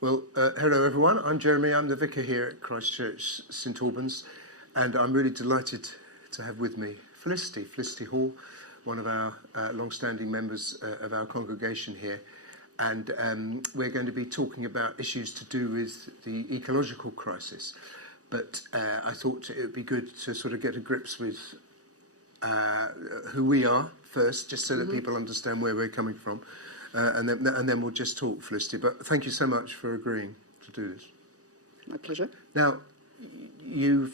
Well, hello everyone. I'm Jeremy. I'm the vicar here at Christchurch St Albans, and I'm really delighted to have with me Felicity Hall, one of our long-standing members of our congregation here, and we're going to be talking about issues to do with the ecological crisis. But I thought it would be good to sort of get to grips with who we are first, just so that people understand where we're coming from. And then we'll just talk, Felicity. But thank you so much for agreeing to do this. My pleasure. Now, your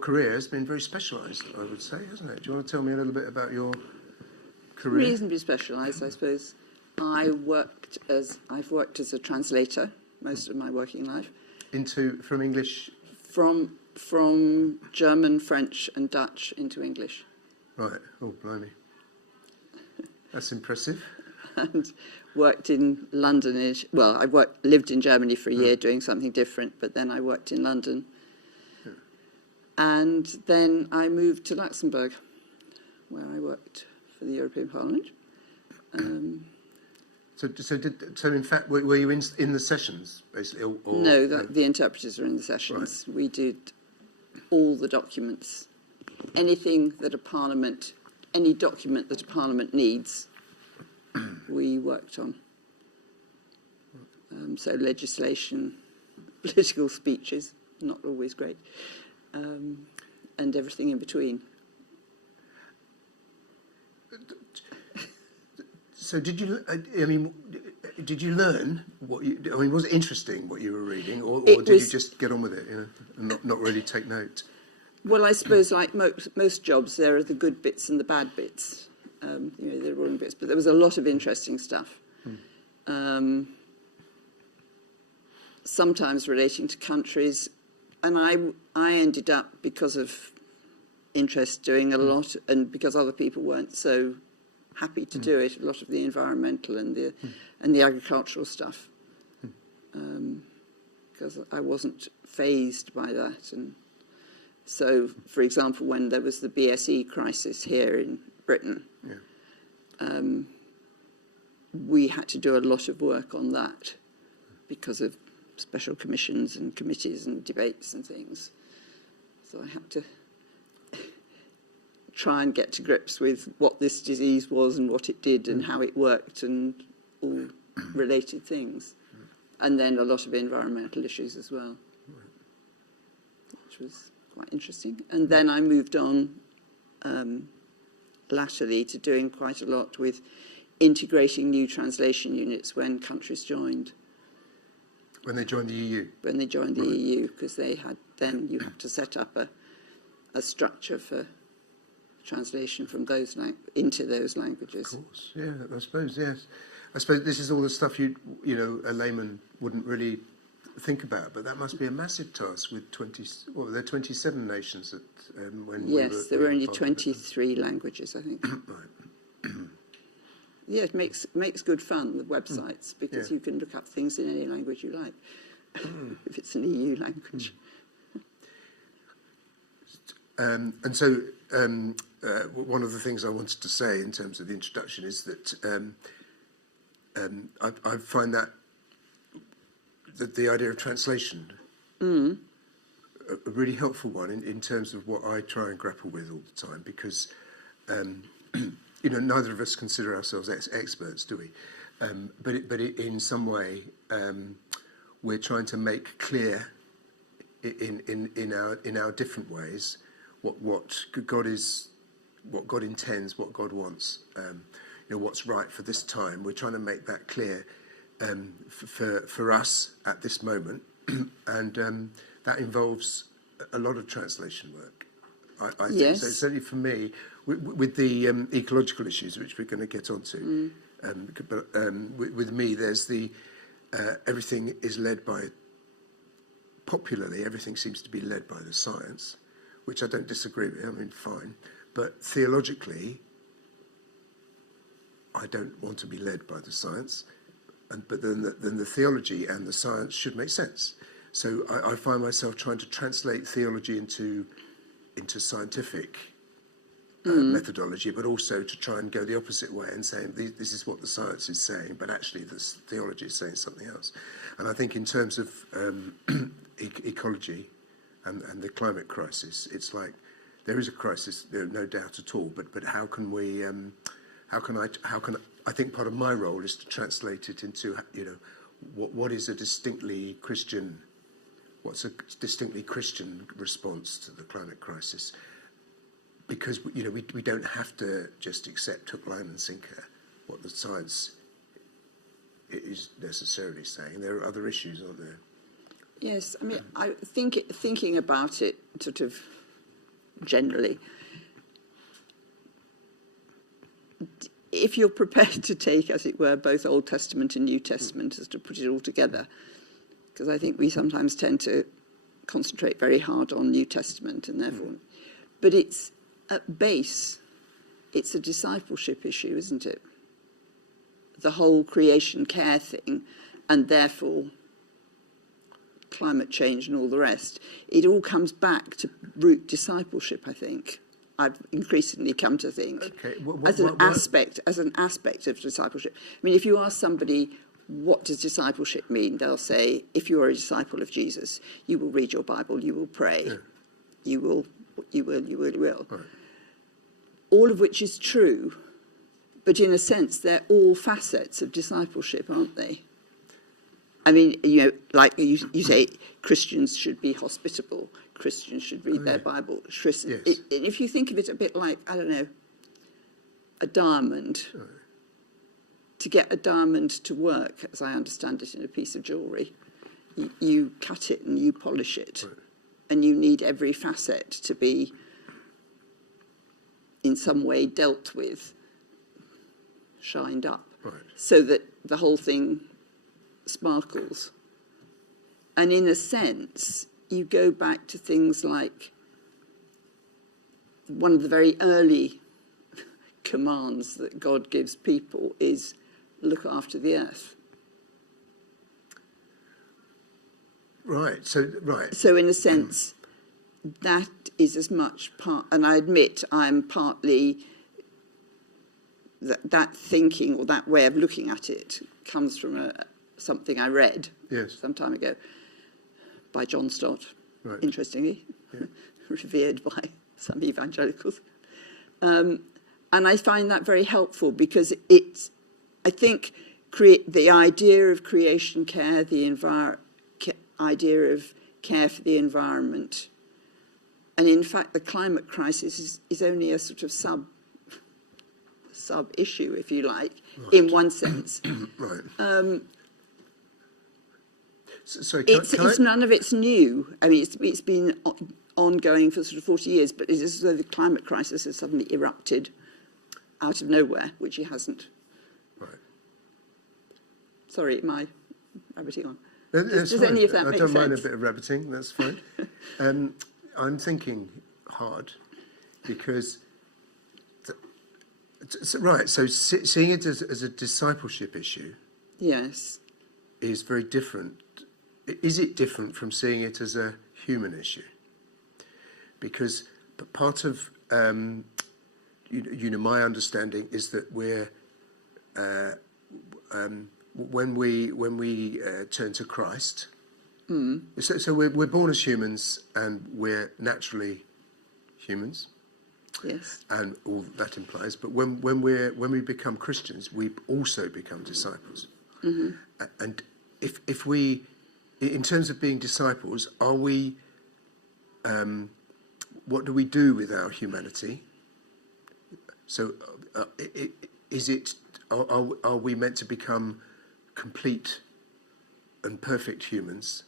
career has been very specialised, I would say, hasn't it? Do you want to tell me a little bit about your career? Reasonably specialised, I suppose. I've worked as a translator most of my working life. From English? From German, French and Dutch into English. Right. Oh, blimey. That's impressive. And worked in London. I lived in Germany for a year doing something different, but then I worked in London. Yeah. And then I moved to Luxembourg, where I worked for the European Parliament. So in fact, were you in the sessions, basically? No, the interpreters are in the sessions. Right. We did all the documents. Any document that a Parliament needs, we worked on. So legislation, political speeches, not always great, and everything in between. So did you learn was it interesting what you were reading, or did you just get on with it, and not really take note? Well, I suppose like most jobs, there are the good bits and the bad bits. There were wrong bits, but there was a lot of interesting stuff. Sometimes relating to countries, and I ended up, because of interest, doing a lot, and because other people weren't so happy to do it, a lot of the environmental and the agricultural stuff, because I wasn't fazed by that. And so, for example, when there was the BSE crisis here in Britain, we had to do a lot of work on that because of special commissions and committees and debates and things. So I had to try and get to grips with what this disease was and what it did and how it worked and all related things. And then a lot of environmental issues as well, which was quite interesting. And then I moved on latterly to doing quite a lot with integrating new translation units when countries joined. When they joined the EU? When they joined the EU, because you have to set up a structure for translation from into those languages. Of course, yeah, I suppose, yes. I suppose this is all the stuff a layman wouldn't really think about, but that must be a massive task with there are 27 nations there were only 23 languages, I think. Right. Yeah, it makes good fun, the websites, because you can look up things in any language you like, if it's an EU language. And so one of the things I wanted to say in terms of the introduction is that I find that the idea of translation a really helpful one in terms of what I try and grapple with all the time, because neither of us consider ourselves experts, do we? But in some way we're trying to make clear in our different ways what God is, what God intends, what God wants, what's right for this time. We're trying to make that clear for us at this moment, and that involves a lot of translation work. I think so. Certainly for me, with the ecological issues, which we're going to get onto. But with me, there's everything is led by. Popularly, everything seems to be led by the science, which I don't disagree with. I mean, fine. But theologically, I don't want to be led by the science. But then the theology and the science should make sense. So I find myself trying to translate theology into scientific methodology, but also to try and go the opposite way and saying this is what the science is saying, but actually the theology is saying something else. And I think in terms of ecology and the climate crisis, it's like there is a crisis, no doubt at all. But how can we? How can I think part of my role is to translate it into what is a distinctly Christian. What's a distinctly Christian response to the climate crisis? Because we don't have to just accept hook, line, and sinker what the science is necessarily saying. There are other issues, aren't there? Yes, I mean, I think thinking about it sort of generally, if you're prepared to take, as it were, both Old Testament and New Testament, as to put it all together, because I think we sometimes tend to concentrate very hard on New Testament, and therefore, but it's at base, it's a discipleship issue, isn't it? The whole creation care thing, and therefore climate change and all the rest, it all comes back to root discipleship, I think. I've increasingly come to think, as an aspect of discipleship. I mean, if you ask somebody, what does discipleship mean? They'll say, if you are a disciple of Jesus, you will read your Bible, you will pray, you will. Right. All of which is true, but in a sense, they're all facets of discipleship, aren't they? I mean, like you say, Christians should be hospitable. Christians should read their Bible. Yes. If you think of it a bit like, I don't know, a diamond, to get a diamond to work, as I understand it, in a piece of jewellery, you cut it and you polish it, and you need every facet to be in some way dealt with, shined up, so that the whole thing sparkles. And in a sense, you go back to things like one of the very early commands that God gives people is look after the earth. Right. So in a sense, that is as much part, and I admit I'm partly, that thinking or that way of looking at it comes from something I read some time ago by John Stott, interestingly, revered by some evangelicals. And I find that very helpful because it's, I think, the idea of creation care, the idea of care for the environment, and in fact the climate crisis is only a sort of sub issue, if you like, in one sense. None of it's new. I mean, it's been ongoing for sort of 40 years, but it's as though the climate crisis has suddenly erupted out of nowhere, which it hasn't. Sorry, am I rabbiting on? Does any of that make sense? I don't mind a bit of rabbiting, that's fine. I'm thinking hard because, so seeing it as a discipleship issue is very different. Is it different from seeing it as a human issue? Because part of, my understanding is that we're, when we turn to Christ, so we're born as humans and we're naturally humans. Yes. And all that implies. But when we become Christians, we also become disciples. And if we, in terms of being disciples, are we? What do we do with our humanity? So, are we meant to become complete and perfect humans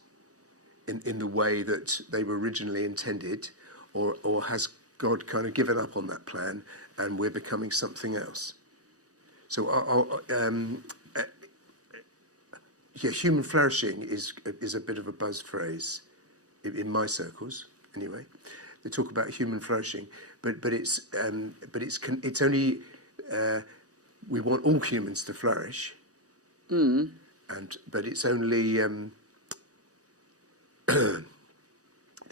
in the way that they were originally intended, or has God kind of given up on that plan and we're becoming something else? So human flourishing is a bit of a buzz phrase in my circles anyway. They talk about human flourishing, but it's only we want all humans to flourish, but it's only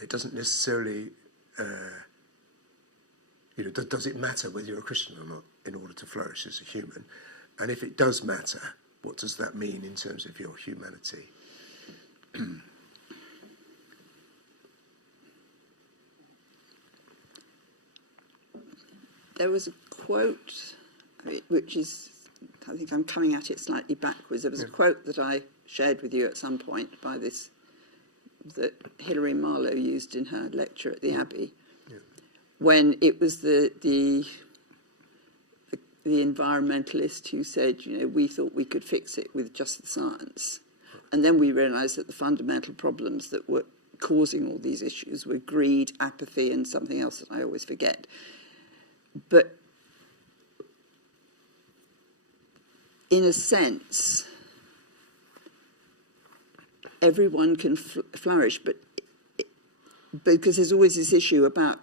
it doesn't necessarily does it matter whether you're a Christian or not in order to flourish as a human? And if it does matter, what does that mean in terms of your humanity? There was a quote, which is, I think I'm coming at it slightly backwards. There was a quote that I shared with you at some point by this, that Hilary Marlowe used in her lecture at the Abbey, when it was the environmentalist who said, we thought we could fix it with just the science. And then we realised that the fundamental problems that were causing all these issues were greed, apathy, and something else that I always forget. But in a sense, everyone can flourish, but because there's always this issue about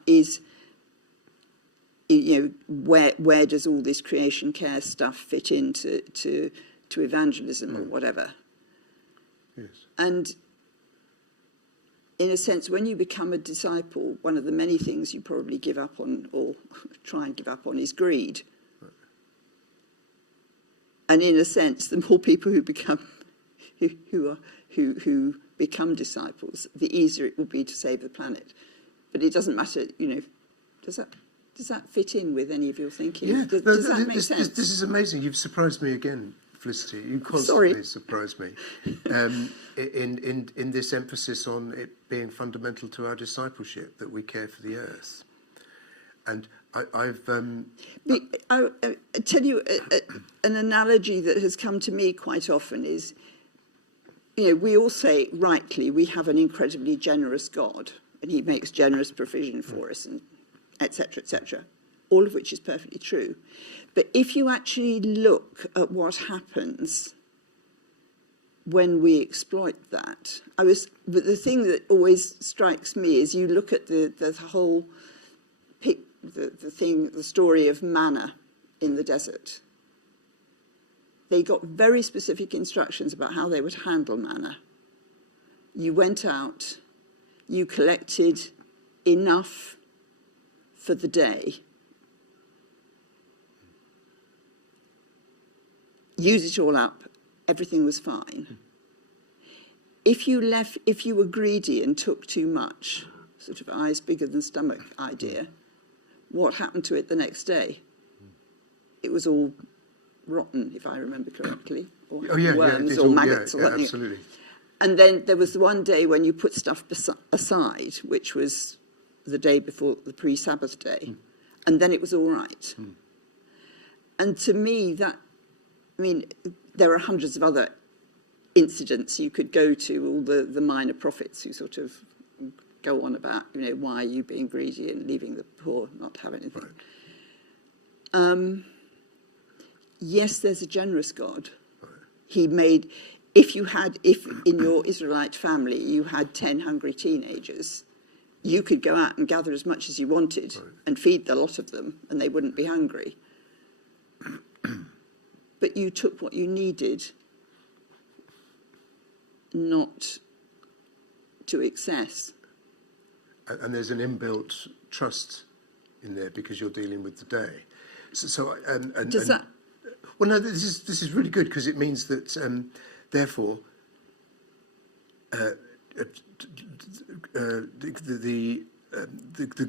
where does all this creation care stuff fit into to evangelism or whatever? Yes. And in a sense, when you become a disciple, one of the many things you probably give up on or try and give up on is greed. Right. And in a sense, the more people who become who become disciples, the easier it will be to save the planet. But it doesn't matter, does that fit in with any of your thinking? Yeah, Does that make sense? This is amazing. You've surprised me again, Felicity. You constantly surprise me in this emphasis on it being fundamental to our discipleship that we care for the earth. And I'll tell you an analogy that has come to me quite often is, we all say rightly we have an incredibly generous God and he makes generous provision for us, and etc., etc., all of which is perfectly true. But if you actually look at what happens when we exploit that, but the thing that always strikes me is you look at the whole the story of manna in the desert. They got very specific instructions about how they would handle manna. You went out, you collected enough for the day, use it all up, everything was fine. If you were greedy and took too much, sort of eyes bigger than stomach idea, what happened to it the next day? It was all rotten, if I remember correctly, or worms or maggots or something. Absolutely. And then there was one day when you put stuff aside, which was the day before the pre-Sabbath day, and then it was all right. And to me, there are hundreds of other incidents you could go to, all the minor prophets who sort of go on about, why are you being greedy and leaving the poor not have anything. Right. Yes, there's a generous God. Right. He made, if in your Israelite family you had 10 hungry teenagers, you could go out and gather as much as you wanted and feed the lot of them and they wouldn't be hungry. But you took what you needed, not to excess. And there's an inbuilt trust in there because you're dealing with the day. Does that? Well, no, this is really good because it means that, therefore, the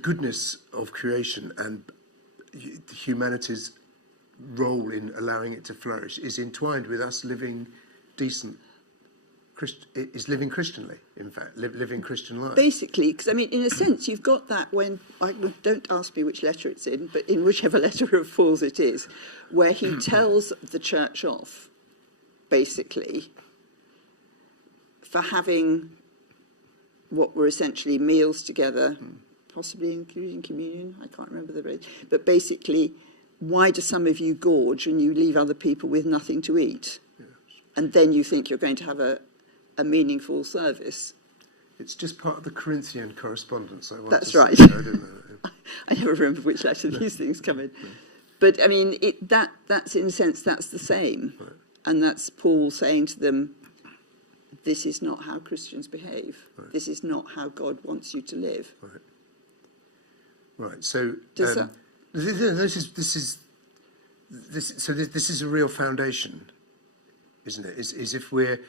goodness of creation and humanity's role in allowing it to flourish is entwined with us living decent. Is living Christianly, in fact, living Christian life. Basically, because in a sense, you've got that when, don't ask me which letter it's in, but in whichever letter of Paul's it is, where he tells the church off, basically, for having what were essentially meals together, possibly including communion, I can't remember the rate, but basically, why do some of you gorge and you leave other people with nothing to eat? Yes. And then you think you're going to have a meaningful service. It's just part of the Corinthian correspondence. That's right. I never remember which letter these things come in. But that's in a sense, that's the same. Right. And that's Paul saying to them, this is not how Christians behave. Right. This is not how God wants you to live. Right. So does that This is a real foundation, isn't it? Is if we're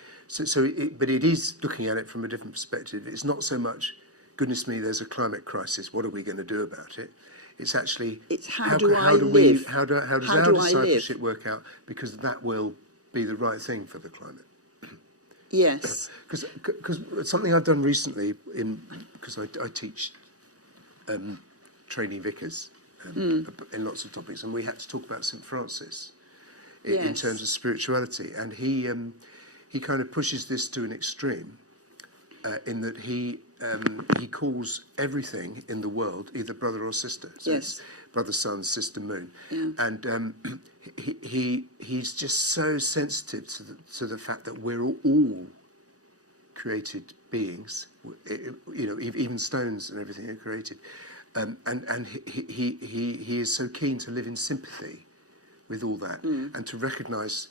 but it is looking at it from a different perspective. It's not so much, goodness me, there's a climate crisis. What are we going to do about it? It's actually how do I live? How does our discipleship work out? Because that will be the right thing for the climate. Yes. Because something I've done recently because I teach training vicars in lots of topics, and we had to talk about St. Francis in terms of spirituality, and he kind of pushes this to an extreme in that he calls everything in the world either brother or sister. So it's brother sun, sister moon, and he's just so sensitive to the fact that we're all created beings. Even stones and everything are created, and he is so keen to live in sympathy with all that and to recognise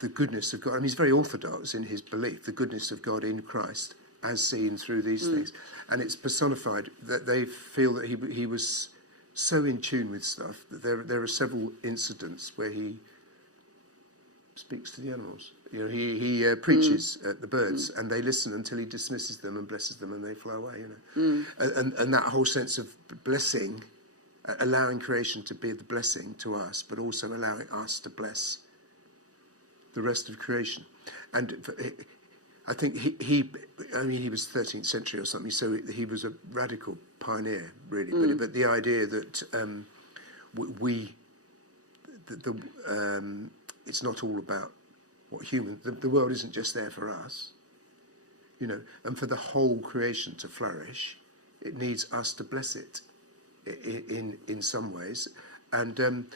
the goodness of God. I mean, he's very orthodox in his belief, the goodness of God in Christ as seen through these things. And it's personified that they feel that he was so in tune with stuff that there are several incidents where he speaks to the animals. He preaches at the birds and they listen until he dismisses them and blesses them and they fly away, And that whole sense of blessing, allowing creation to be the blessing to us, but also allowing us to bless the rest of creation. And I think he was 13th century or something, so he was a radical pioneer, really. But the idea that it's not all about what the world isn't just there for us, and for the whole creation to flourish, it needs us to bless it in some ways, and and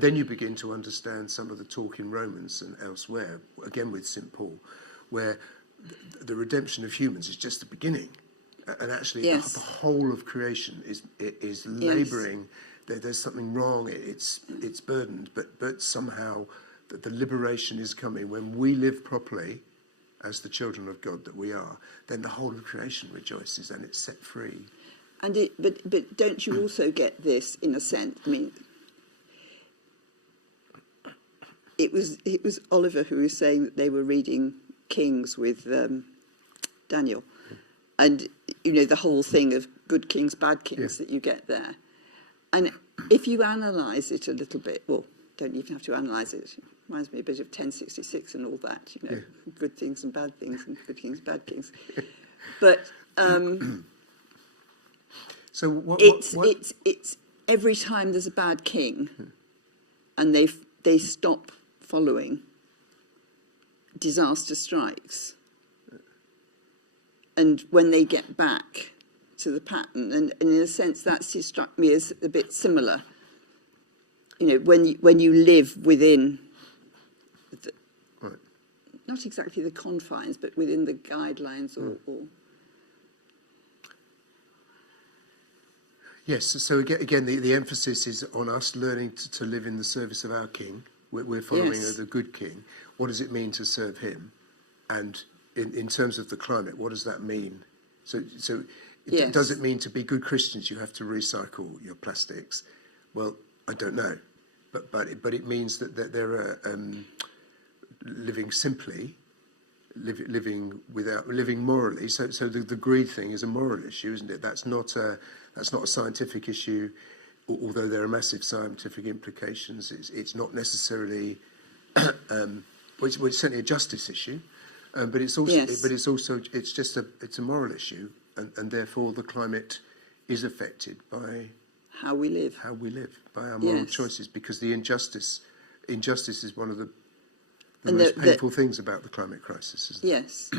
then you begin to understand some of the talk in Romans and elsewhere, again with St. Paul, where the redemption of humans is just the beginning, and actually the whole of creation is labouring. There's something wrong. It's burdened, but somehow the liberation is coming when we live properly as the children of God that we are. Then the whole of creation rejoices and it's set free. And but don't you also get this in a sense? I mean, it was Oliver who was saying that they were reading Kings with Daniel, and the whole thing of good kings, bad kings that you get there. And if you analyse it a little bit, well, don't even have to analyse it. It reminds me a bit of 1066 and all that, good things and bad things and good kings, bad kings. But so what? It's every time there's a bad king, and they stop following, disaster strikes. And when they get back to the pattern, and in a sense that's just struck me as a bit similar. When you live within not exactly the confines, but within the guidelines or Yes, so again the emphasis is on us learning to live in the service of our King. We're following the good King. What does it mean to serve him? And in terms of the climate, what does that mean? So does it mean to be good Christians you have to recycle your plastics? Well, I don't know. But it means that there are living simply, living morally. So the greed thing is a moral issue, isn't it? That's not a scientific issue, although there are massive scientific implications. It's not necessarily, it's certainly a justice issue, but it's also it's a moral issue, and therefore the climate is affected by how we live, by our moral choices, because the injustice is one of the most painful things about the climate crisis, isn't it? Yes.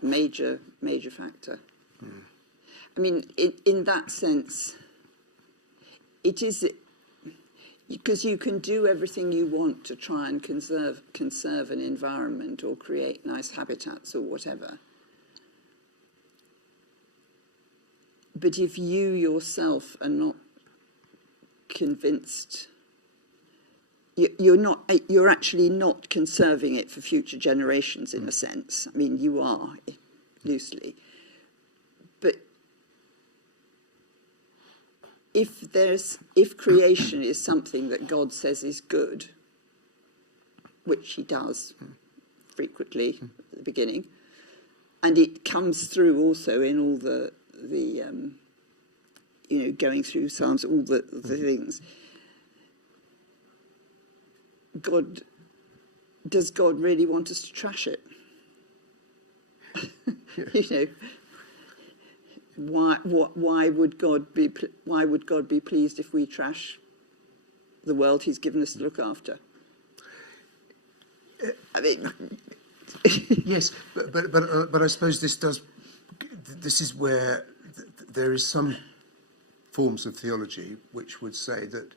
Major factor. I mean, in that sense, it is, because you can do everything you want to try and conserve an environment or create nice habitats or whatever. But if you yourself are not convinced, you're actually not conserving it for future generations in a sense. I mean, you are, loosely. But if creation is something that God says is good, which he does frequently at the beginning, and it comes through also in all the going through Psalms, all the things. Does God really want us to trash it? Why would God be pleased if we trash the world he's given us to look after? I mean, yes, but I suppose this is where there is some forms of theology which would say that,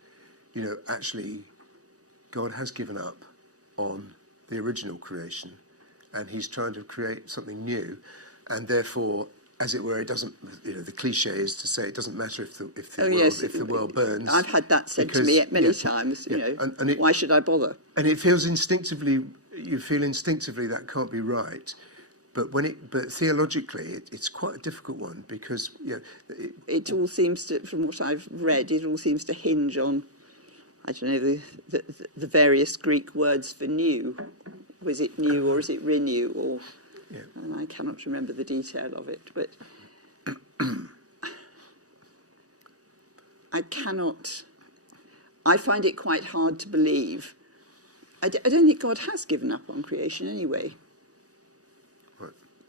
actually God has given up on the original creation and he's trying to create something new, and therefore, as it were, it doesn't, the cliche is to say it doesn't matter if the world burns. I've had that said to me many times, why should I bother? And it feels instinctively, you feel instinctively that can't be right. But theologically, it's quite a difficult one because it all seems to, from what I've read, it all seems to hinge on, I don't know, the various Greek words for new. Was it new or is it renew? Or and I cannot remember the detail of it, but I find it quite hard to believe. I don't think God has given up on creation anyway.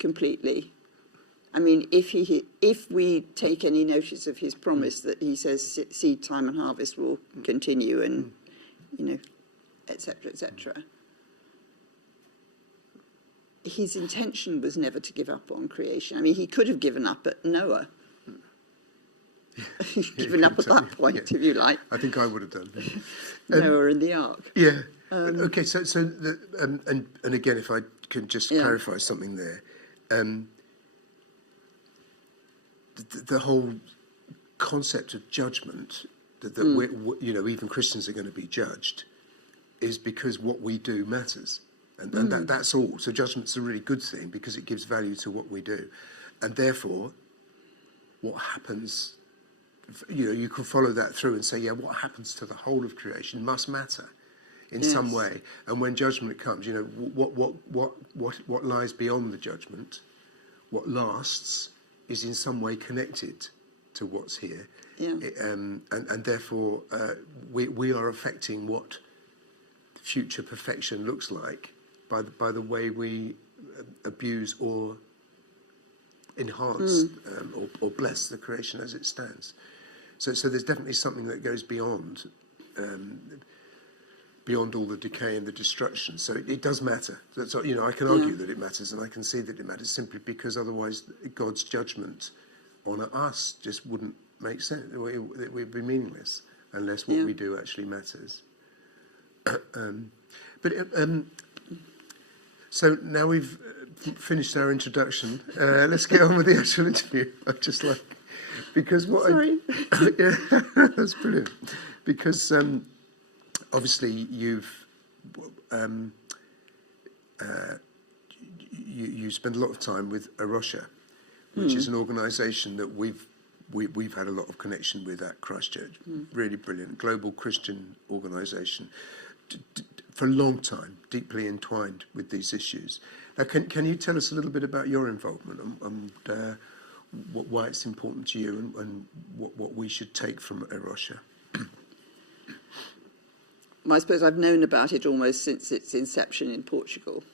Completely. I mean, if we take any notice of his promise that he says seed time and harvest will continue, and etc., etc. His intention was never to give up on creation. I mean, he could have given up at Noah. Given up at that point, if you like. I think I would have done. Noah and the ark. Yeah. Okay. So and again, if I can just clarify something there. The whole concept of judgment, that even Christians are going to be judged, is because what we do matters. And that's all. So judgment's a really good thing because it gives value to what we do. And therefore, what happens, you can follow that through and say, what happens to the whole of creation must matter in some way. And when judgment comes, what lies beyond the judgment, what lasts, is in some way connected to what's here. Yeah. And therefore, we are affecting what future perfection looks like by the way we abuse or enhance or bless the creation as it stands. So there's definitely something that goes beyond all the decay and the destruction. So it does matter. So, I can argue that it matters, and I can see that it matters simply because otherwise God's judgment on us just wouldn't make sense. It would be meaningless unless what we do actually matters. So now we've finished our introduction. Let's get on with the actual interview. Because that's brilliant. Because obviously you spend a lot of time with Arosha, which is an organisation that we've had a lot of connection with at Christchurch. Really brilliant, global Christian organisation. For a long time, deeply entwined with these issues. Now, can you tell us a little bit about your involvement and why it's important to you and what we should take from Arosha? Well, I suppose I've known about it almost since its inception in Portugal.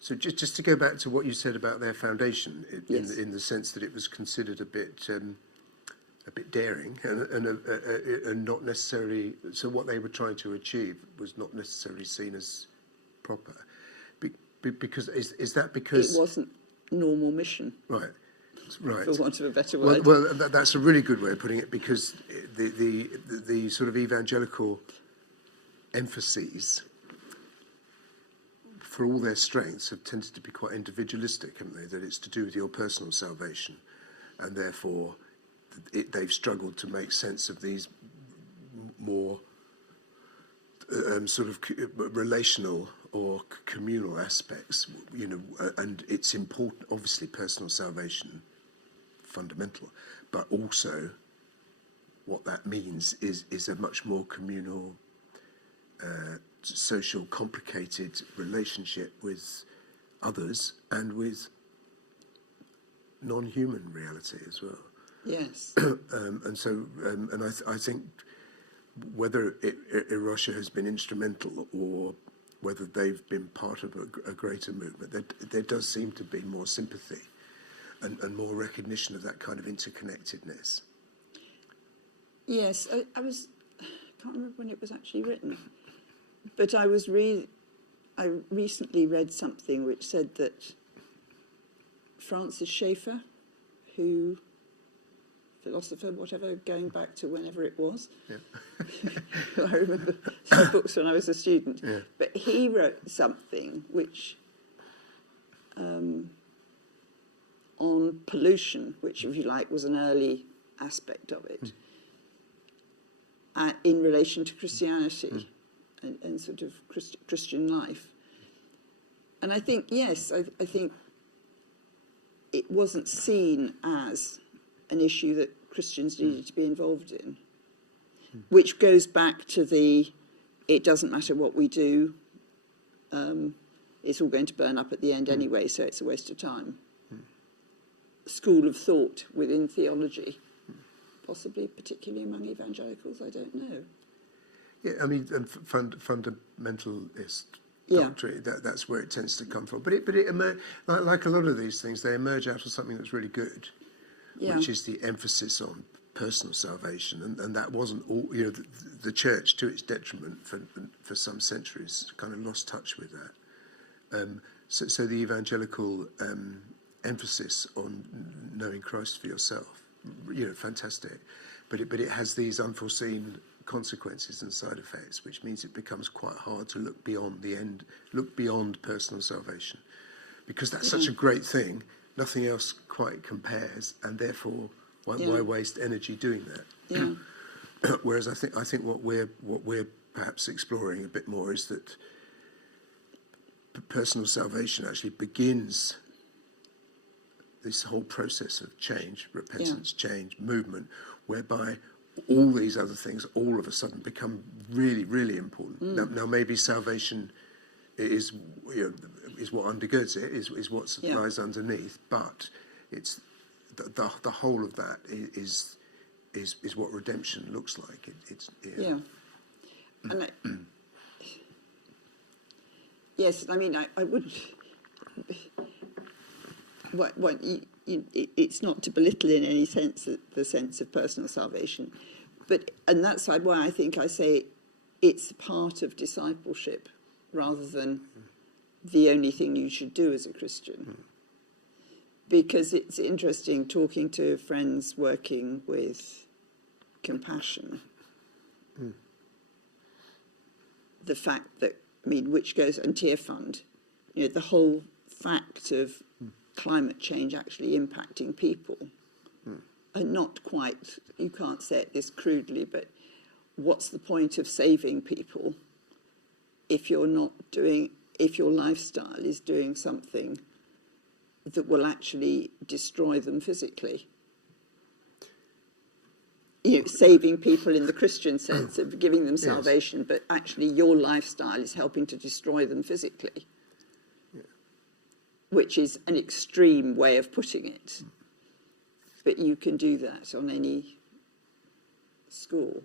So just to go back to what you said about their foundation, in the sense that it was considered a bit daring and not necessarily. So what they were trying to achieve was not necessarily seen as proper. Because is that because it wasn't normal mission? Right. For want of a better word. Well, that's a really good way of putting it, because the sort of evangelical emphases, for all their strengths, have tended to be quite individualistic, haven't they? That it's to do with your personal salvation, and therefore they've struggled to make sense of these more sort of relational or communal aspects, and it's important, obviously, personal salvation, fundamental, but also what that means is a much more communal, social, complicated relationship with others and with non-human reality as well. Yes. I think whether Russia has been instrumental or whether they've been part of a greater movement, there does seem to be more sympathy and more recognition of that kind of interconnectedness. Yes, I can't remember when it was actually written, but I recently read something which said that Francis Schaeffer, philosopher, whatever, going back to whenever it was. Yeah. I remember some books when I was a student. Yeah. But he wrote something which, on pollution, which, if you like, was an early aspect of it, in relation to Christianity and sort of Christian life. And I think, yes, I think it wasn't seen as an issue that Christians needed to be involved in, which goes back to it doesn't matter what we do, it's all going to burn up at the end anyway, so it's a waste of time. School of thought within theology, possibly particularly among evangelicals, I don't know. Yeah, I mean, fundamentalist doctrine, that's where it tends to come from. But it like a lot of these things, they emerge out of something that's really good, which is the emphasis on personal salvation, and that wasn't all. The church, to its detriment, for some centuries, kind of lost touch with that. So the evangelical emphasis on knowing Christ for yourself, fantastic, but it has these unforeseen consequences and side effects, which means it becomes quite hard to look beyond the end, look beyond personal salvation, because that's such a great thing. Nothing else quite compares, and therefore, why waste energy doing that? Yeah. Whereas I think what we're perhaps exploring a bit more is that personal salvation actually begins this whole process of change, repentance, change, movement, whereby all these other things all of a sudden become really, really important. Now maybe salvation is what undergirds it, is what lies underneath, but it's the whole of that is what redemption looks like. And yes, I mean, I would. It's not to belittle in any sense the sense of personal salvation, and that's why I think I say it's part of discipleship rather than the only thing you should do as a Christian. Because it's interesting talking to friends working with compassion. The fact that, which goes, and Tear Fund, the whole fact of climate change actually impacting people. And not quite, you can't say it this crudely, but what's the point of saving people if your lifestyle is doing something that will actually destroy them physically? Saving people in the Christian sense of giving them salvation, but actually your lifestyle is helping to destroy them physically. Which is an extreme way of putting it. But you can do that on any score.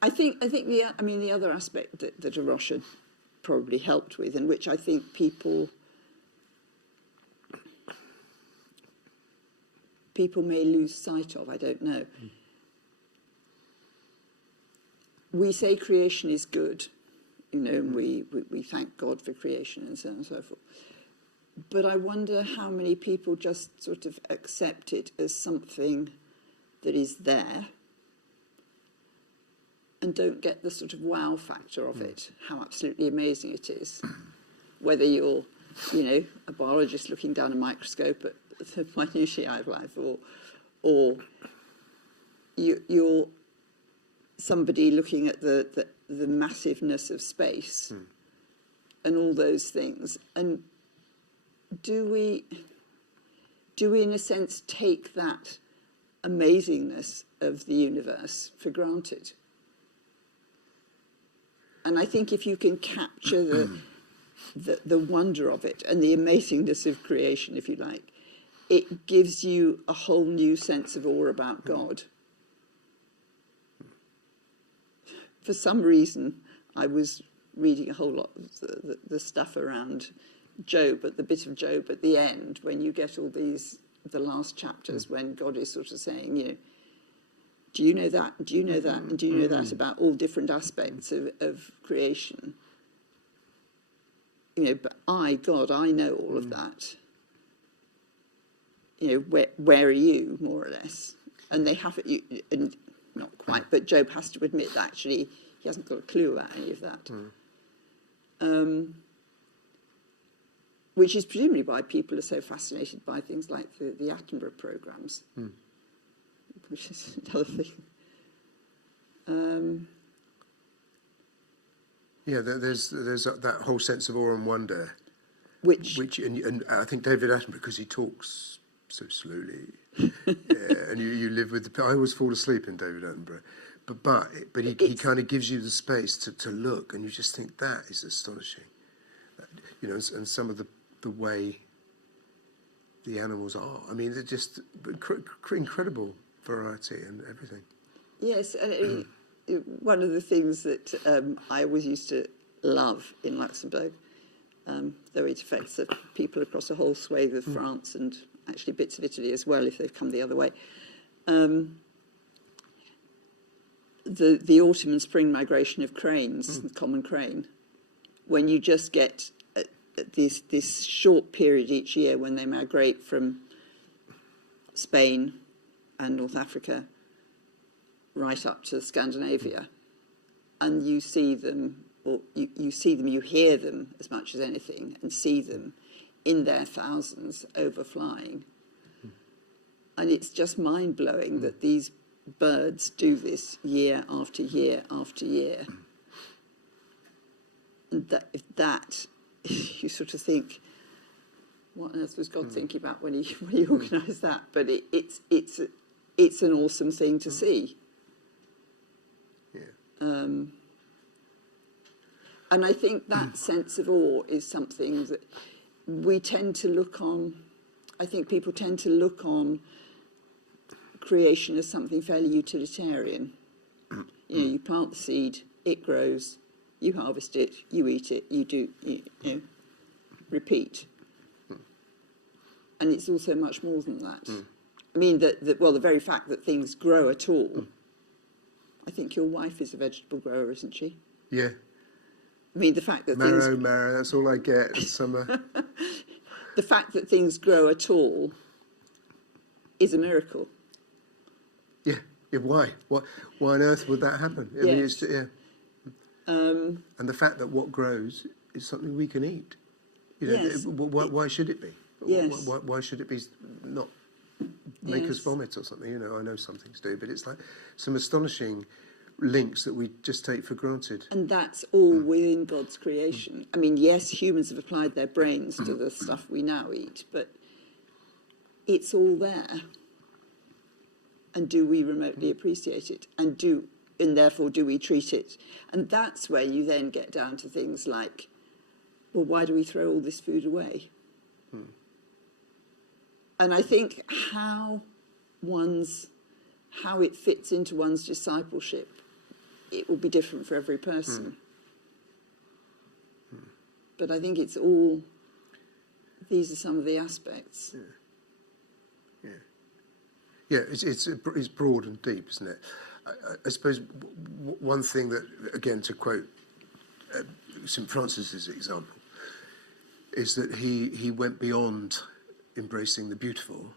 I think the other aspect that Russia probably helped with, and which I think people may lose sight of, I don't know. We say creation is good, and we thank God for creation and so on and so forth. But I wonder how many people just sort of accept it as something that is there and don't get the sort of wow factor of it, how absolutely amazing it is. Whether you're, a biologist looking down a microscope at the minutiae of life, or you're somebody looking at the massiveness of space and all those things. And do do we, in a sense, take that amazingness of the universe for granted? And I think if you can capture the wonder of it and the amazingness of creation, if you like, it gives you a whole new sense of awe about God. For some reason, I was reading a whole lot of the stuff around Job, at the bit of Job at the end, when you get all these, the last chapters, when God is sort of saying, you know, do you know that? Do you know that? And do you know that about all different aspects of creation? You know, but God, I know all of that. You know, where are you, more or less? And they have it, and not quite, but Job has to admit that actually he hasn't got a clue about any of that. Which is presumably why people are so fascinated by things like the Attenborough programmes, which is another thing. Yeah, there's that whole sense of awe and wonder, Which and I think David Attenborough, because he talks so slowly, and you live with I always fall asleep in David Attenborough, but he kind of gives you the space to look, and you just think that is astonishing, you know, and some of the way the animals are. I mean, they're just incredible variety and everything. Yes, and one of the things that I always used to love in Luxembourg, though it affects people across a whole swathe of France and actually bits of Italy as well if they've come the other way, the autumn and spring migration of cranes, the common crane, when you just get this short period each year when they migrate from Spain and North Africa right up to Scandinavia, and you see them, or you hear them as much as anything, and see them in their thousands overflying. And it's just mind-blowing that these birds do this year after year after year. And that you sort of think, what on earth was God thinking about when he organised that? But it's an awesome thing to see. And I think that sense of awe is something that we tend to look on. I think people tend to look on creation as something fairly utilitarian. You know, you plant the seed, it grows, you harvest it, you eat it, you know, repeat. And it's also much more than that. I mean, the very fact that things grow at all. I think your wife is a vegetable grower, isn't she? Yeah. I mean, the fact that marrow, that's all I get in summer. The fact that things grow at all is a miracle. Yeah. Why? Why on earth would that happen? I mean, it's, and the fact that what grows is something we can eat. You know, yes. Why should it be? Yes. Why should it be not make us vomit or something? You know, I know some things do, but it's like some astonishing links that we just take for granted. And that's all within God's creation. I mean, yes, humans have applied their brains to the stuff we now eat, but it's all there. And do we remotely appreciate it? And therefore do we treat it? And that's where you then get down to things like, well, why do we throw all this food away? And I think how it fits into one's discipleship, it will be different for every person. But I think it's all, these are some of the aspects. Yeah, it's broad and deep, isn't it? I suppose one thing that, again, to quote St. Francis's example, is that he went beyond embracing the beautiful,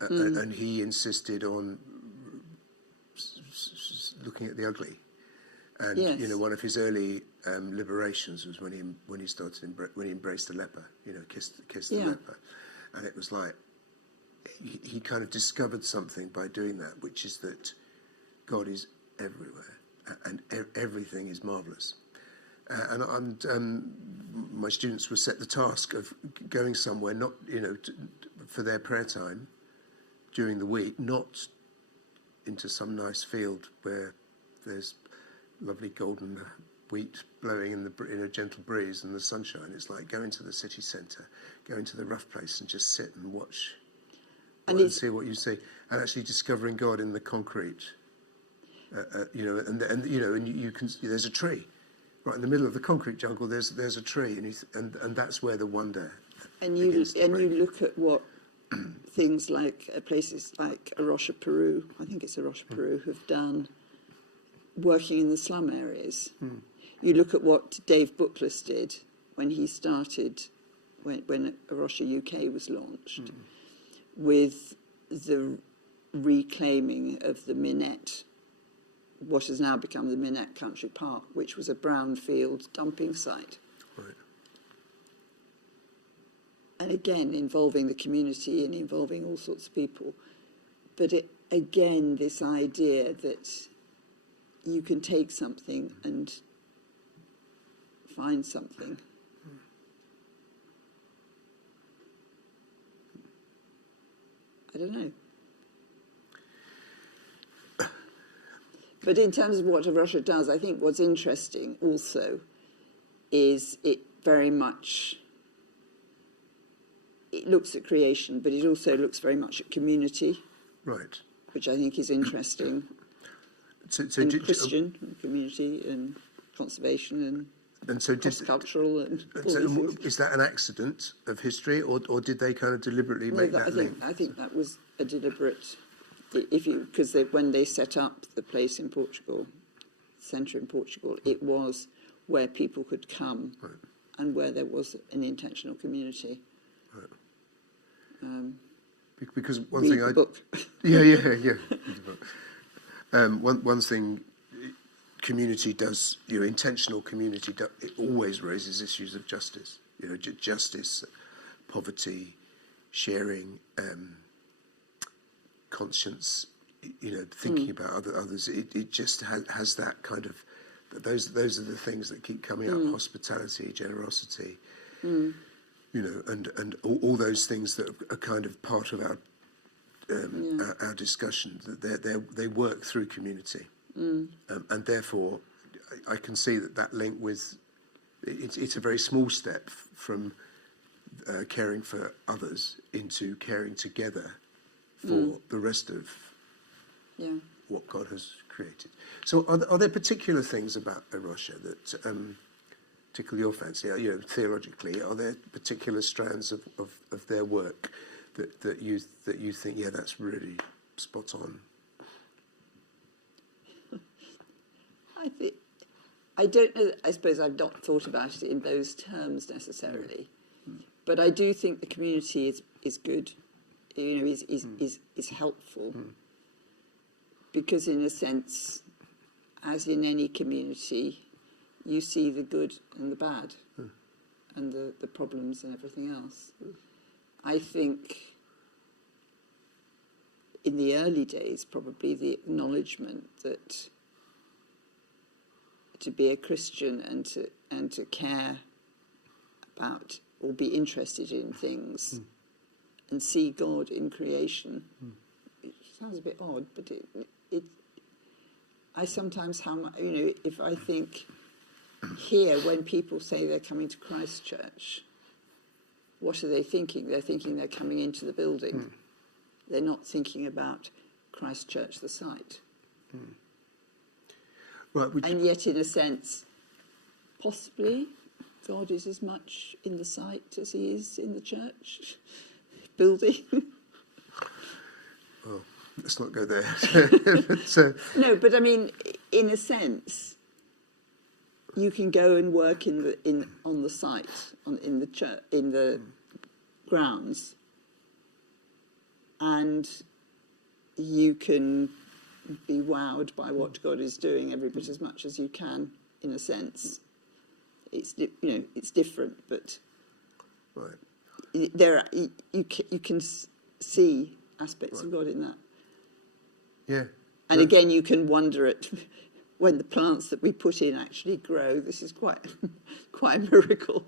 and he insisted on looking at the ugly. And you know, one of his early liberations was when he embraced the leper. You know, kissed the leper, and it was like he kind of discovered something by doing that, which is that God is everywhere, and everything is marvelous. And my students were set the task of going somewhere, not for their prayer time during the week, not into some nice field where there's lovely golden wheat blowing in a gentle breeze and the sunshine. It's like go into the city centre, go into the rough place and just sit and watch and see what you see, and actually discovering God in the concrete. And you can, there's a tree right in the middle of the concrete jungle. There's a tree, and that's where the wonder. And you look at what things like places like Arusha, Peru, I think it's Arusha, Peru, have done working in the slum areas. You look at what Dave Bookless did when he started, when Arusha UK was launched, with the reclaiming of the Minette, what has now become the Minette Country Park, which was a brownfield dumping site. Right. And again, involving the community and involving all sorts of people. But again, this idea that you can take something and find something. I don't know. But in terms of what Russia does, I think what's interesting also is it very much, it looks at creation, but it also looks very much at community. Right. Which I think is interesting. And Christian community and conservation and cross-cultural and is that an accident of history, or did they kind of deliberately make that link? I think that was a deliberate. Because when they set up the place in Portugal, centre in Portugal, it was where people could come, right, and where there was an intentional community. Right. Because one read thing the book. Yeah. One thing community does, intentional community, it always raises issues of justice. Justice, poverty, sharing. Conscience, thinking about others. It just has that kind of, those are the things that keep coming up: hospitality, generosity, and all those things that are kind of part of our discussion. That they work through community, and therefore, I can see that link with. It's a very small step from caring for others into caring together for the rest of what God has created. So are there particular things about Russia that tickle your fancy? Theologically, are there particular strands of their work that you think, that's really spot on? I don't know. I suppose I've not thought about it in those terms necessarily, but I do think the community is good. Is helpful, because in a sense, as in any community, you see the good and the bad, and the problems and everything else. I think in the early days, probably the acknowledgement that to be a Christian and to care about or be interested in things. And see God in creation. It sounds a bit odd, but I sometimes if I think here, when people say they're coming to Christ Church, what are they thinking? They're thinking they're coming into the building. They're not thinking about Christ Church, the site. Right, and yet, in a sense, possibly God is as much in the site as he is in the church building. Well, let's not go there. No, but I mean, in a sense, you can go and work on the site, in the church, in the grounds, and you can be wowed by what God is doing every bit as much as you can. In a sense, it's different, but right. You can see aspects of God in that. Yeah. And again, you can wonder at when the plants that we put in actually grow. This is quite a miracle.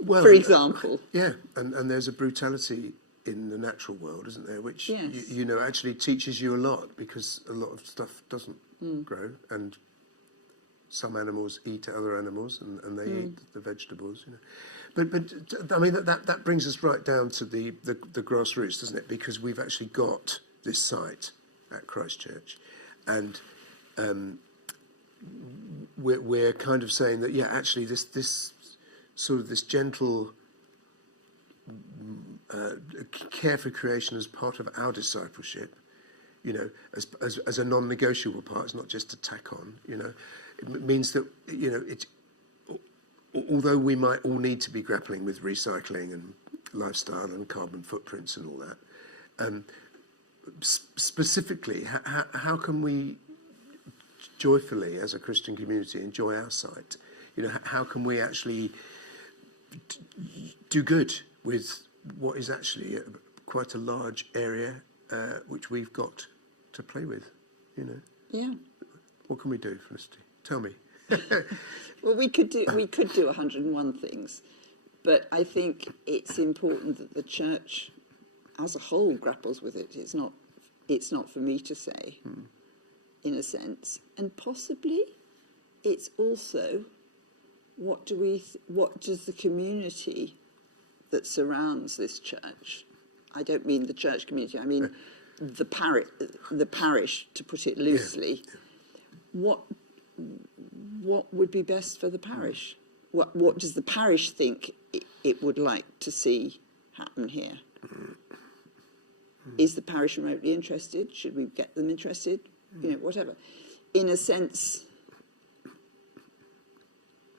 Well, for example. yeah, and there's a brutality in the natural world, isn't there, which Yes. you know actually teaches you a lot, because a lot of stuff doesn't grow, and some animals eat other animals, and they eat the vegetables, you know. But I mean that brings us right down to the grassroots, doesn't it? Because we've actually got this site at Christchurch, and we're kind of saying that actually this sort of this gentle care for creation as part of our discipleship, you know, as a non-negotiable part. It's not just a tack on, you know. It means that, you know, it's, although we might all need to be grappling with recycling and lifestyle and carbon footprints and all that, specifically, how can we joyfully, as a Christian community, enjoy our site? You know, how can we actually do good with what is actually quite a large area which we've got to play with, you know? Yeah. What can we do, Felicity? Tell me. Well, we could do 101 things, but I think it's important that the church as a whole grapples with it. It's not for me to say, in a sense, and possibly it's also what does the community that surrounds this church, I don't mean the church community, I mean the parish, to put it loosely, what would be best for the parish? What does the parish think it would like to see happen here? Is the parish remotely interested? Should we get them interested? You know, whatever. In a sense,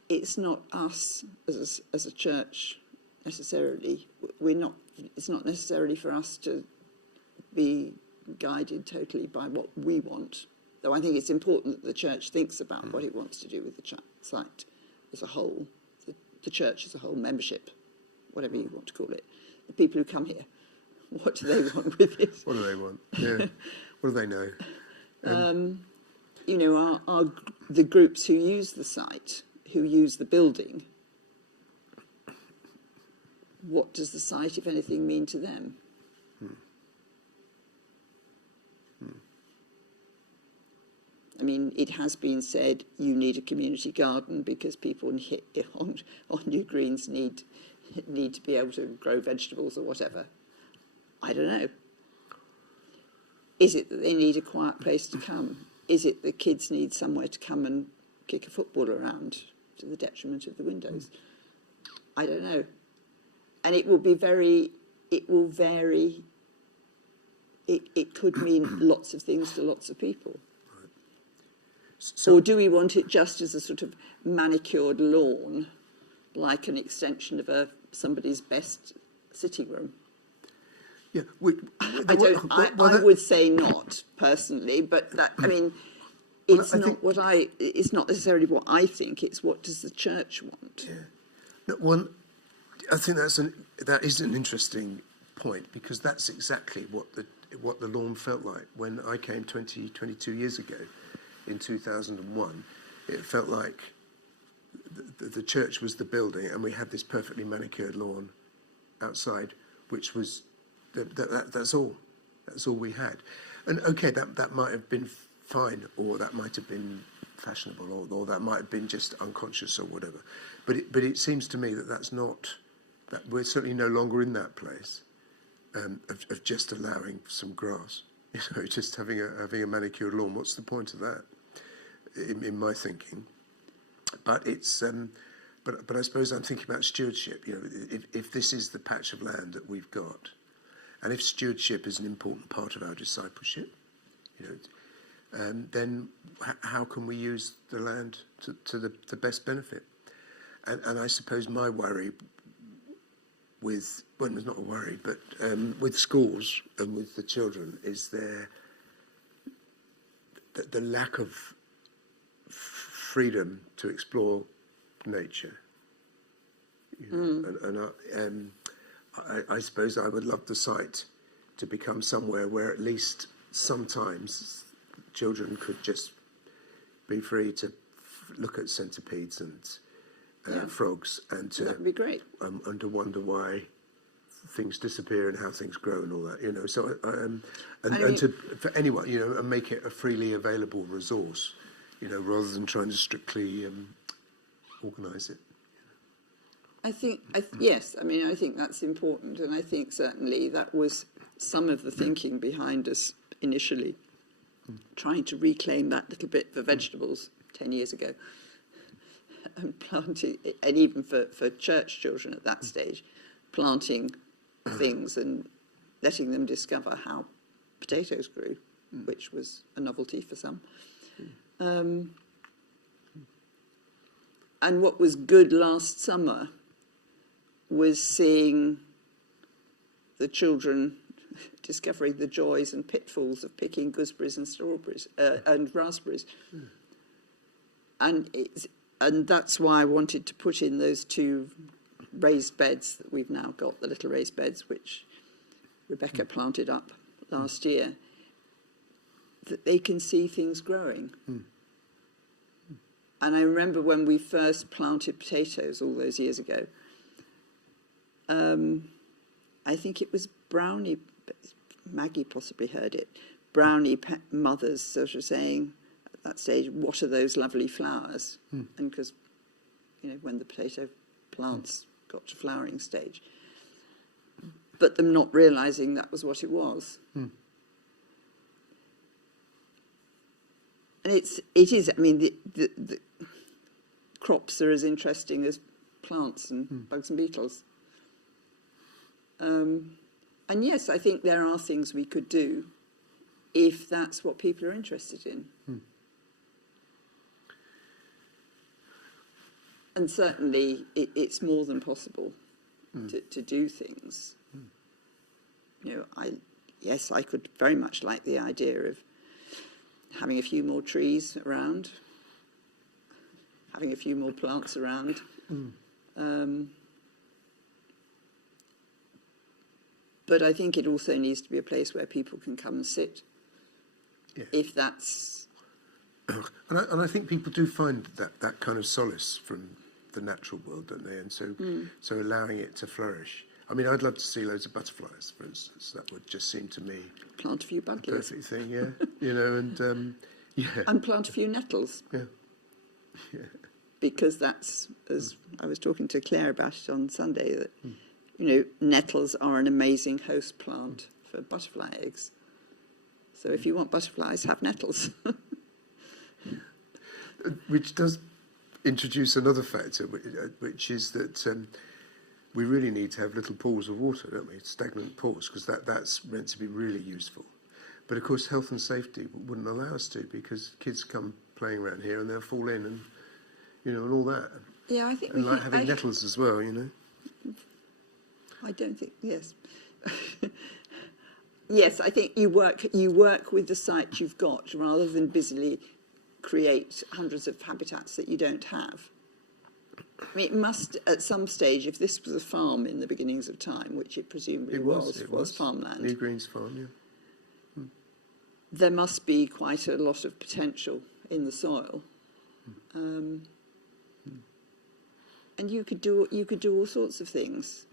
it's not us as a church necessarily. It's not necessarily for us to be guided totally by what we want. Though I think it's important that the church thinks about what it wants to do with the site as a whole, the church as a whole, membership, whatever you want to call it. The people who come here, what do they want with it? What do they want? Yeah. What do they know? You know, the groups who use the site, who use the building, what does the site, if anything, mean to them? I mean, it has been said you need a community garden because people on New Greens need to be able to grow vegetables or whatever. I don't know. Is it that they need a quiet place to come? Is it that kids need somewhere to come and kick a football around to the detriment of the windows? I don't know. And it will vary. It could mean lots of things to lots of people. So, or do we want it just as a sort of manicured lawn, like an extension of somebody's best sitting room? yeah, I would say not personally, but that, I mean, it's it's not necessarily what I think. It's what does the church want? Yeah. I think that is an interesting point, because that's exactly what the lawn felt like when I came 22 years ago. In 2001, it felt like the church was the building, and we had this perfectly manicured lawn outside, which was that's all we had. And okay, that might have been fine, or that might have been fashionable, or that might have been just unconscious or whatever. But it seems to me that we're certainly no longer in that place of just allowing some grass. You know, just having a manicured lawn. What's the point of that? In my thinking, but it's but I suppose I'm thinking about stewardship. You know, if this is the patch of land that we've got, and if stewardship is an important part of our discipleship, you know, then how can we use the land to the best benefit? And I suppose my worry with, well, it's not a worry, but with schools and with the children is the lack of freedom to explore nature. You know, and I suppose I would love the site to become somewhere where at least sometimes children could just be free to look at centipedes and, frogs, and That would be great. and to wonder why things disappear and how things grow and all that, you know. So for anyone, you know, and make it a freely available resource, you know, rather than trying to strictly organise it. Yes, I mean, I think that's important, and I think certainly that was some of the thinking behind us initially, trying to reclaim that little bit for vegetables 10 years ago, and planting, and even for church children at that stage, planting things and letting them discover how potatoes grew, which was a novelty for some. And what was good last summer was seeing the children discovering the joys and pitfalls of picking gooseberries and strawberries and raspberries. And that's why I wanted to put in those 2 raised beds that we've now got, the little raised beds which Rebecca planted up last year, that they can see things growing. And I remember when we first planted potatoes all those years ago, I think it was Brownie, Maggie possibly heard it, Brownie mothers sort of saying at that stage, what are those lovely flowers? And because, you know, when the potato plants got to flowering stage, but them not realising that was what it was. And it is, I mean, the crops are as interesting as plants and bugs and beetles. And yes, I think there are things we could do if that's what people are interested in. And certainly it's more than possible to do things. You know, I could very much like the idea of having a few more trees around, having a few more plants around. But I think it also needs to be a place where people can come and sit, if that's... And I think people do find that kind of solace from the natural world, don't they? And so allowing it to flourish. I mean, I'd love to see loads of butterflies, for instance. That would just seem to me... Plant a few buddleias. Perfect thing, yeah. You know, and And plant a few nettles. Yeah. Because that's, as I was talking to Claire about it on Sunday, that, you know, nettles are an amazing host plant for butterfly eggs. So if you want butterflies, have nettles. Which does introduce another factor, which is that we really need to have little pools of water, don't we? Stagnant pools, because that's meant to be really useful. But of course, health and safety wouldn't allow us to, because kids come playing around here and they'll fall in and, you know, and all that. Yeah, I think and like having nettles as well, you know. I don't think, yes. Yes, I think you work with the site you've got rather than busily create hundreds of habitats that you don't have. I mean, it must, at some stage, if this was a farm in the beginnings of time, which it presumably was farmland. New Greens farm, yeah. There must be quite a lot of potential in the soil. And you could do all sorts of things.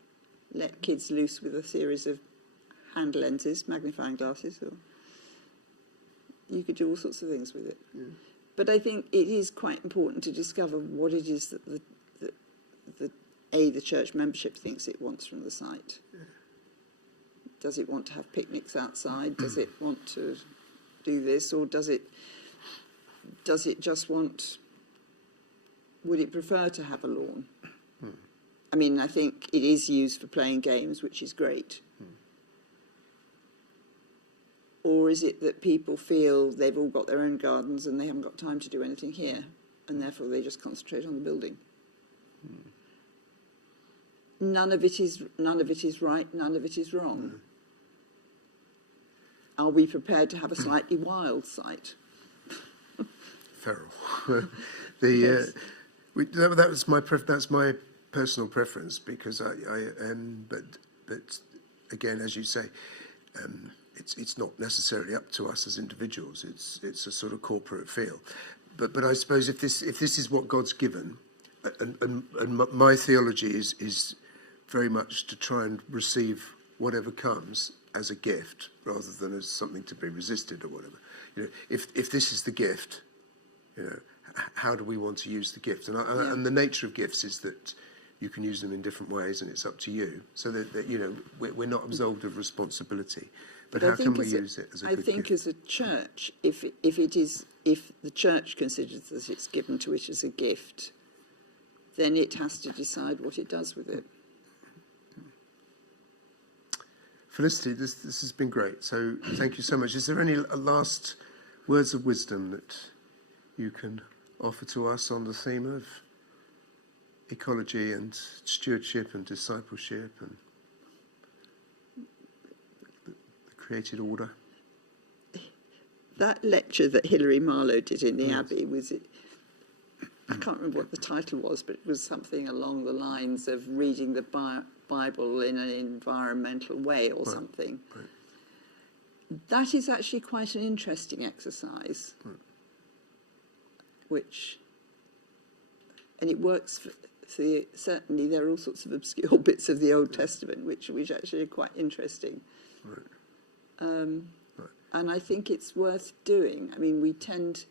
Let kids loose with a series of hand lenses, magnifying glasses, or you could do all sorts of things with it. Yeah. But I think it is quite important to discover what it is that the church membership thinks it wants from the site. Yeah. Does it want to have picnics outside? Does it want to do this, or does it just want? Would it prefer to have a lawn? I mean, I think it is used for playing games, which is great. Or is it that people feel they've all got their own gardens and they haven't got time to do anything here, and therefore they just concentrate on the building? None of it is right, none of it is wrong. Are we prepared to have a slightly wild site? Feral. Yes. That's my personal preference, because but again, as you say, it's not necessarily up to us as individuals. It's a sort of corporate feel. But I suppose if this is what God's given, my theology is very much to try and receive whatever comes as a gift rather than as something to be resisted or whatever. You know, if this is the gift, you know, how do we want to use the gift? And the nature of gifts is that you can use them in different ways, and it's up to you. So that you know, we're not absolved of responsibility. But how can we use it as a good gift? I think as a church, if the church considers that it's given to it as a gift, then it has to decide what it does with it. Felicity, this has been great. So thank you so much. Is there any last words of wisdom that you can offer to us on the theme of ecology and stewardship and discipleship and the created order? That lecture that Hilary Marlowe did in the Abbey was, I can't remember what the title was, but it was something along the lines of reading the Bible in an environmental way or something. Right. That is actually quite an interesting exercise, and it works for certainly there are all sorts of obscure bits of the Old Testament which actually are quite interesting. Right. And I think it's worth doing. I mean, we tend,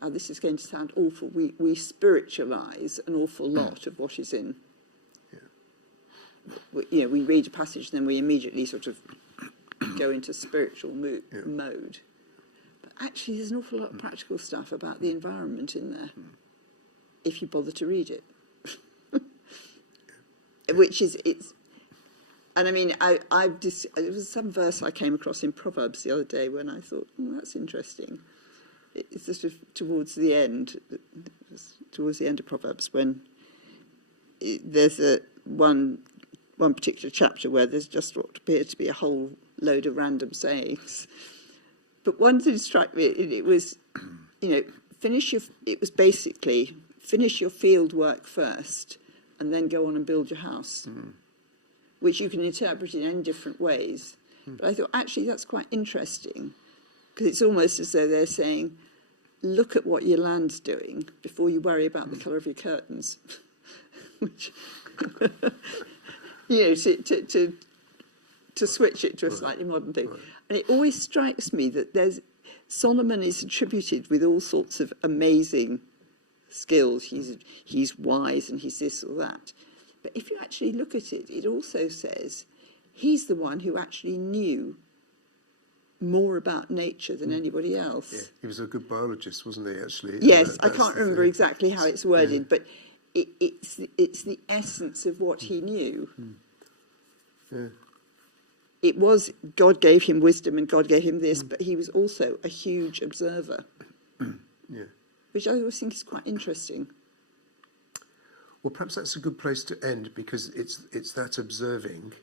now this is going to sound awful, we spiritualise an awful lot of what is in. You know, we read a passage and then we immediately sort of go into spiritual mode. But actually there's an awful lot of practical stuff about the environment in there, if you bother to read it. And I mean, it was some verse I came across in Proverbs the other day when I thought, that's interesting. It's sort of towards the end of Proverbs, when there's one particular chapter where there's just what appeared to be a whole load of random sayings. But one thing struck me, it was, you know, it was basically finish your field work first and then go on and build your house, which you can interpret in any different ways. But I thought, actually, that's quite interesting, because it's almost as though they're saying, look at what your land's doing before you worry about the colour of your curtains. Which, you know, to switch it to a slightly modern thing. Right. And it always strikes me that Solomon is attributed with all sorts of amazing skills. He's wise and he's this or that. But if you actually look at it, it also says he's the one who actually knew more about nature than anybody else. Yeah, he was a good biologist, wasn't he, actually? Yes, I can't remember exactly how it's worded, but it's the essence of what he knew. Yeah. It was God gave him wisdom and God gave him this, but he was also a huge observer, which I always think is quite interesting. Well, perhaps that's a good place to end, because it's that observing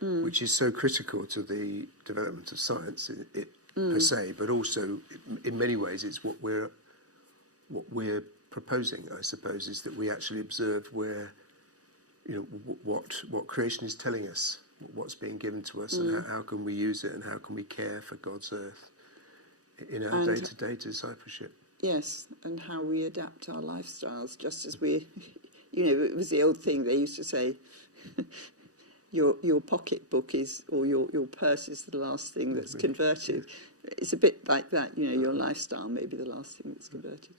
which is so critical to the development of science per se, but also in many ways it's what we're proposing, I suppose, is that we actually observe where, you know, what creation is telling us, what's being given to us, and how can we use it, and how can we care for God's earth in our day-to-day discipleship. Yes, and how we adapt our lifestyles, just as we, you know, it was the old thing they used to say, your pocketbook is, or your purse is the last thing that's converted. It's a bit like that, you know, your lifestyle may be the last thing that's converted.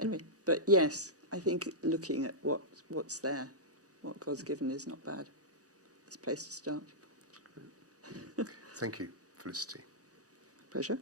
Anyway, but yes, I think looking at what's there, what God's given, is not bad. It's a place to start. Thank you, Felicity. Pleasure.